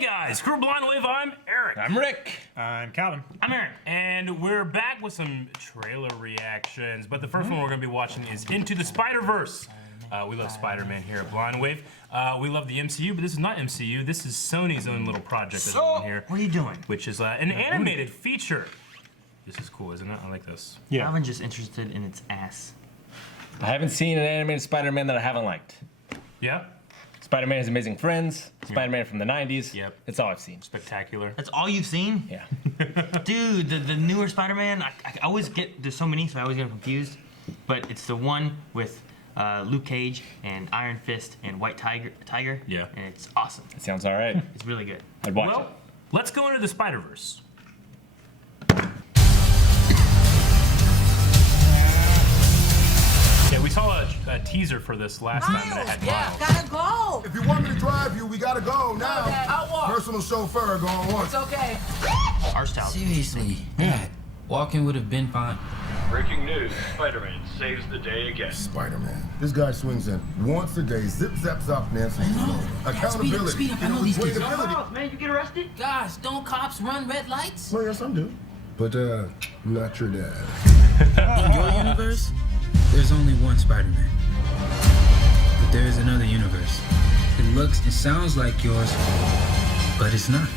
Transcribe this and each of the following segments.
Hey guys, Crew Blind Wave, I'm Eric. I'm Rick. I'm Calvin. I'm Aaron. And we're back with some trailer reactions, but the first one we're going to be watching is Into the Spider-Verse. We love Spider-Man here at Blind Wave. We love the MCU, but this is not MCU. This is Sony's own little project that's on here. What are you doing? Which is an animated feature. This is cool, isn't it? I like this. Yeah. Calvin's just interested in its ass. I haven't seen an animated Spider-Man that I haven't liked. Yeah? Spider-Man has Amazing Friends, Spider-Man from the 90s. Yep. It's all I've seen. Spectacular. That's all you've seen? Yeah. Dude, the newer Spider-Man, I always get, there's so many, so I always get confused. But it's the one with Luke Cage and Iron Fist and White Tiger. Yeah. And it's awesome. It sounds all right. It's really good. I'd watch Well, it. let's go into the Spider-Verse. Yeah, we saw a teaser for this last time that it had Miles. Gotta go. If you want me to drive you, we gotta go now. I'll walk. Personal chauffeur going once. It's okay. Our style. Seriously, Dad, walking would have been fine. Breaking news, Spider-Man saves the day again. Spider-Man. This guy swings in once a day, zip zaps off Nancy. Accountability. Speed up, I know these kids. Employability. Man, you get arrested? Gosh, don't cops run red lights? Well, yes, some do. But, not your dad. In your universe, there's only one Spider-Man. But there is another universe. It looks and sounds like yours, but it's not.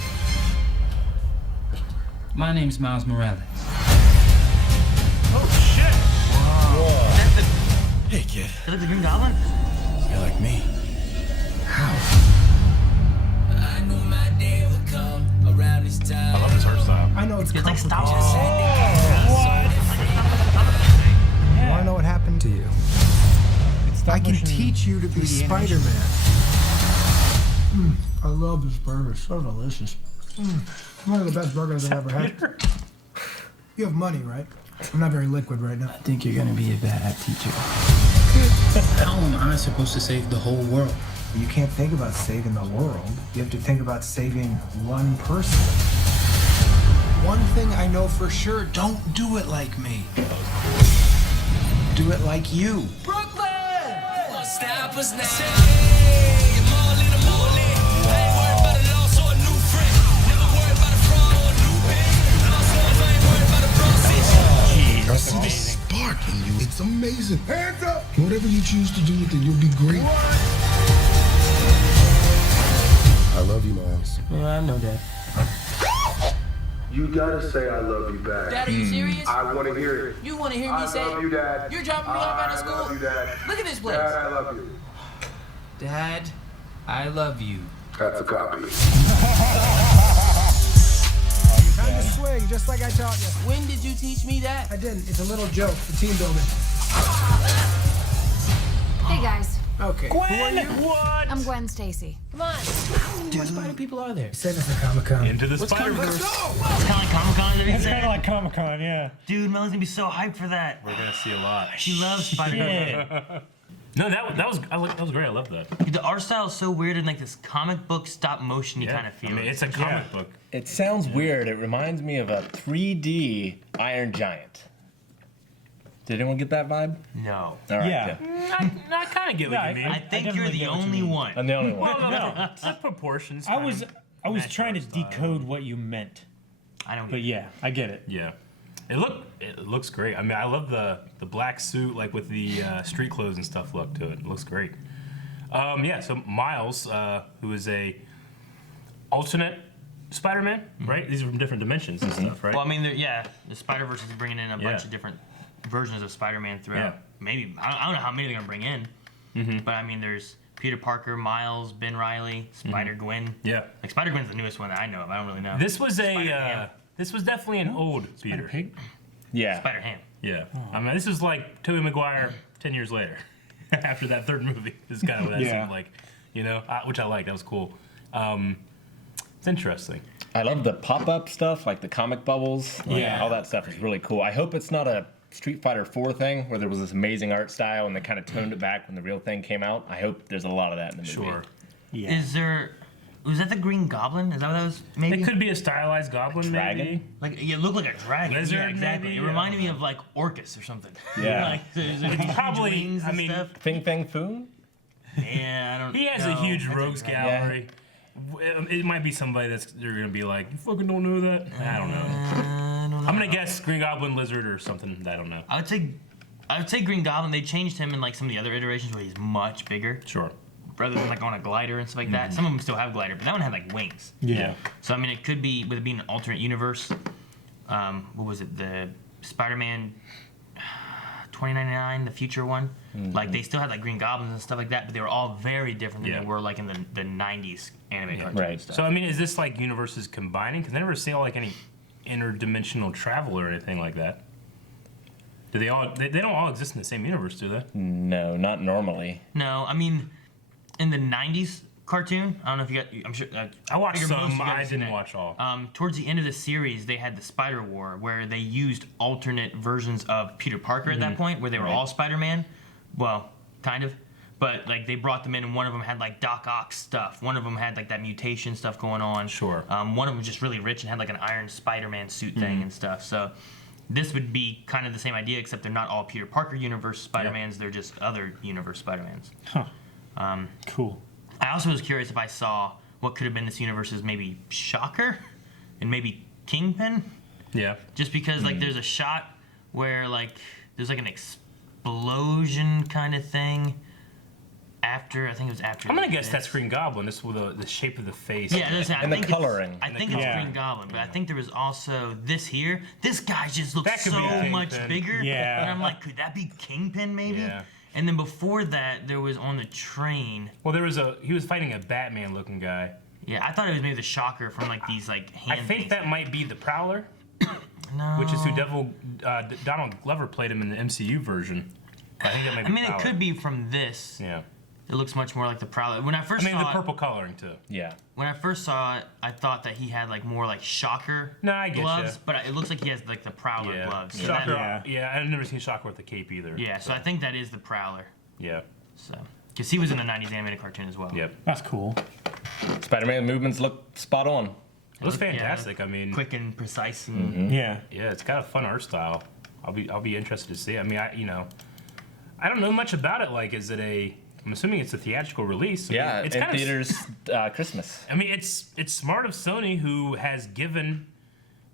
My name's Miles Morales. Oh shit! Hey, kid. Is that the Green Goblin? You're like me. How? I knew my day would come around this time. I love this art style. I know it's It's like complicated. stop. You wanna know what happened to you? I can teach you to be Spider-Man. I love this burger. It's so delicious. One of the best burgers I've ever had. You have money, right? I'm not very liquid right now. I think you're gonna be a bad teacher. How am I supposed to save the whole world? You can't think about saving the world. You have to think about saving one person. One thing I know for sure, don't do it like me. Do it like you. Stop us now. Say, Molly the Molly. I ain't worried about a loss or a new friend. Never worried about a fraud or a new pen. Lost love, I ain't worried about a process. I see the spark in you. It's amazing. Hands up! Whatever you choose to do with it, you'll be great. I love you, Miles. Yeah, I know that. You gotta say I love you back. Dad, are you serious? I wanna hear it. You want to hear me I say love you, Dad. You're dropping me off out of school? I love you, Dad. Look at this place. Dad, I love you. Dad, I love you. That's a copy. Time to swing, just like I taught you. When did you teach me that? I didn't. It's a little joke for team building. Hey guys, Okay. Gwen! What? I'm Gwen Stacy. Come on. What Spider people are there? Save it for Comic-Con. Into the Spider-Verse. It's kind of like Comic-Con. It's kind of like Comic-Con, yeah. Dude, Mel's gonna be so hyped for that. We're gonna see a lot. She loves Spider-Man. No, that was great. I love that. The art style is so weird and like this comic book stop motion kind of I feel. mean, it's a comic book. It sounds weird. It reminds me of a 3D Iron Giant. Did anyone get that vibe? No. All right. Yeah. I kind of get what you mean. I think you're definitely the get what you only mean. one. I'm the only one. Well, no, the proportions. I was match trying to art style. decode what you meant, I don't but yeah, I get it. Yeah, it looks great. I mean, I love the black suit, like with the street clothes and stuff look to it. It looks great. Yeah, so Miles, who is a alternate Spider-Man, right? These are from different dimensions and stuff, right? Well, I mean, the Spider-Verse is bringing in a bunch of different versions of Spider-Man throughout. Yeah. Maybe, I don't know how many they're gonna bring in, but I mean, there's Peter Parker, Miles, Ben Reilly, Spider-Gwen. Yeah. Like Spider-Gwen's the newest one that I know of. I don't really know. This was Spider-Ham. this was definitely an old Peter. Pig? Yeah. Spider-Ham. Yeah. I mean, this is like Tobey Maguire 10 years later, after that third movie. This is kind of what that seemed like, which I liked. That was cool. It's interesting. I love the pop-up stuff, like the comic bubbles. Like, Yeah. all that stuff is really cool. I hope it's not a Street Fighter 4 thing where there was this amazing art style and they kind of toned it back when the real thing came out. I hope there's a lot of that in the movie. Sure. Yeah. Was that the Green Goblin? Is that what that was? Maybe. It could be a stylized goblin, Dragon? maybe. Like it looked like a dragon. Lizard, yeah, exactly. maybe? It reminded me of like Orcus or something. Yeah. like, there's these Probably, huge wings I and mean, stuff. Fing Fang Foom? Yeah, I don't. He has a know. huge rogues gallery. It might be somebody you're gonna be like, you fucking don't know that. I don't know. I'm gonna guess Green Goblin, Lizard, or something. I don't know. I would say Green Goblin. They changed him in like some of the other iterations where he's much bigger. Sure. Rather than like on a glider and stuff like that. Some of them still have glider, but that one had like wings. Yeah. So I mean, it could be with it being an alternate universe. What was it? The Spider-Man 2099, the future one. Like they still had like Green Goblins and stuff like that, but they were all very different than they were like in the 90s animated cartoons. Right. And stuff. So I mean, is this like universes combining? Because I never see like any interdimensional travel or anything like that. Do they all? They don't all exist in the same universe, do they? No, not normally. No, I mean, in the 90s cartoon, I don't know if you got, I'm sure. I watched figure most some. of you guys I have seen didn't it. watch all. Towards the end of the series, they had the Spider War, where they used alternate versions of Peter Parker at that point, where they were all Spider-Man. Well, kind of. But like they brought them in, and one of them had like Doc Ock stuff. One of them had like that mutation stuff going on. Sure. One of them was just really rich and had like an Iron Spider-Man suit thing and stuff. So this would be kind of the same idea, except they're not all Peter Parker universe Spider-Mans. They're just other universe Spider-Mans. Huh. Cool. I also was curious if I saw what could have been this universe's maybe Shocker and maybe Kingpin. Yeah. Just because like there's a shot where like there's like an explosion kind of thing after, I think it was after. I'm gonna guess that's Green Goblin. This with the shape of the face. Yeah, listen, And the coloring. I think it's Yeah. Green Goblin, but I think there was also this here. This guy just looks That could be so Kingpin. much bigger. Yeah. And I'm like, could that be Kingpin maybe? Yeah. And then before that, there was on the train. Well, he was fighting a Batman-looking guy. Yeah, I thought it was maybe the Shocker from like these like hand I think things. that might be the Prowler, No. which is who Donald Glover played him in the MCU version. I think that might I be mean, it Prowler. could be from this. Yeah. It looks much more like the Prowler. When I I first mean, the saw purple coloring too. Yeah. when I first saw it, I thought that he had like more like Shocker No, I get gloves, ya. but it looks like he has like the Prowler Yeah. gloves. So Shocker. that- Yeah. I've never seen Shocker with the cape either. yeah, so I think that is the Prowler. Yeah. So, because he was in the '90s animated cartoon as well. Yep. That's cool. Spider-Man movements look spot on. It was Yeah, fantastic. I mean, quick and precise. And Yeah. yeah, it's got a fun art style. I'll be interested to see. I mean, I don't know much about it. Like, is it I'm assuming it's a theatrical release. I mean, Yeah, it's in kind of theaters Christmas. I mean, it's smart of Sony, who has given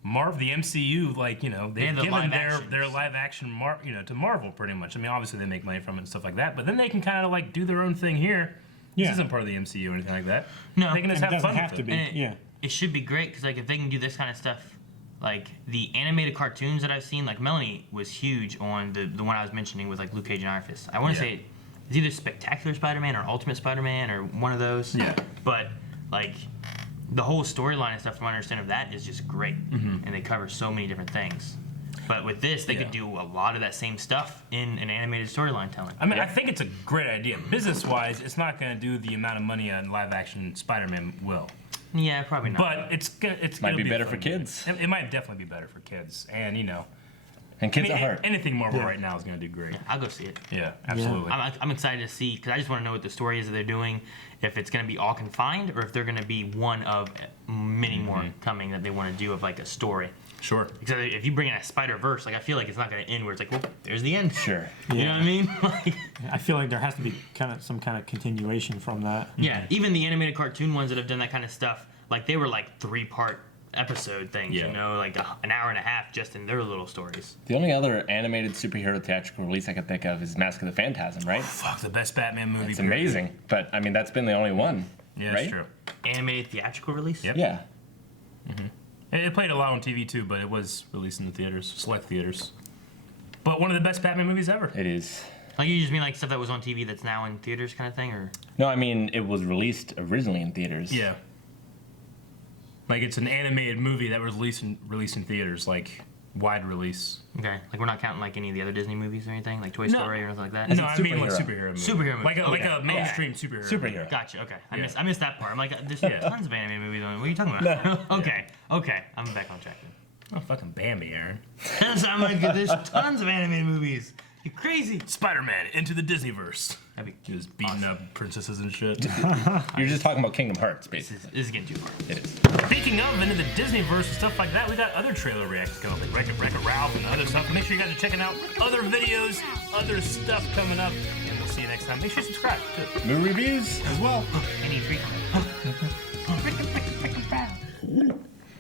the MCU, like, they've Yeah, the given live their actions. live action to Marvel pretty much. I mean, obviously they make money from it and stuff like that, but then they can kind of like do their own thing here. Yeah. This isn't part of the MCU or anything like that. No, they can just And it have doesn't fun have with to it. be. And Yeah. it should be great because like if they can do this kind of stuff, like the animated cartoons that I've seen, like Melanie was huge on the one I was mentioning with like Luke Cage and Iron Fist. I want to Yeah. say it's either Spectacular Spider-Man or Ultimate Spider-Man or one of those. Yeah. But like the whole storyline and stuff, from my understanding of that, is just great, and they cover so many different things. But with this, they could do a lot of that same stuff in an animated storyline telling. I mean, I think it's a great idea. Business-wise, it's not going to do the amount of money a live-action Spider-Man will. Yeah, probably not. But Might be it'll better a for fun game. kids. It might definitely be better for kids, and And kids at heart. anything Marvel right now is going to do great. I'll go see it. Yeah, absolutely. I'm excited to see because I just want to know what the story is that they're doing. If it's going to be all confined, or if they're going to be one of many more coming that they want to do of like a story. Sure. Because if you bring in a Spider-Verse, like I feel like it's not going to end where it's like, well, there's the end. Sure. You know what I mean? Like, I feel like there has to be some kind of continuation from that. yeah. Even the animated cartoon ones that have done that kind of stuff, like they were like 3-part episode things. Yeah. You know, like an hour and a half just in their little stories. The only other animated superhero theatrical release I could think of is Mask of the Phantasm, right? Fuck, the best Batman movie. It's amazing. But, I mean, that's been the only one. Yeah, right? that's true. Animated theatrical release. Yep. Yeah. It played a lot on TV too, but it was released in the theaters, select theaters. But one of the best Batman movies ever. It is. Like you just mean like stuff that was on TV that's now in theaters kind of thing, or? No, I mean, it was released originally in theaters. Yeah. Like it's an animated movie that was released in theaters, like wide release. Okay, like we're not counting like any of the other Disney movies or anything, like Toy No. Story or anything like that. No, I mean like superhero. superhero movie. Superhero movie. Like a Okay. mainstream superhero. Superhero. Gotcha. Okay, I Yeah. missed that part. I'm like, there's tons of animated movies on. What are you talking about? Okay, I'm back on track then. Oh, fucking Bambi, Aaron. I'm like, there's tons of animated movies. You're crazy. Spider-Man into the Disneyverse. That'd be Just beating up princesses and shit. You're just talking about Kingdom Hearts, This basically. is getting too far. It is. Speaking of into the Disneyverse and stuff like that, we got other trailer reactions coming up, like Wreck-It Ralph and other stuff. Make sure you guys are checking out other videos, other stuff coming up, and we'll see you next time. Make sure you subscribe too. Movie reviews as well. Any free.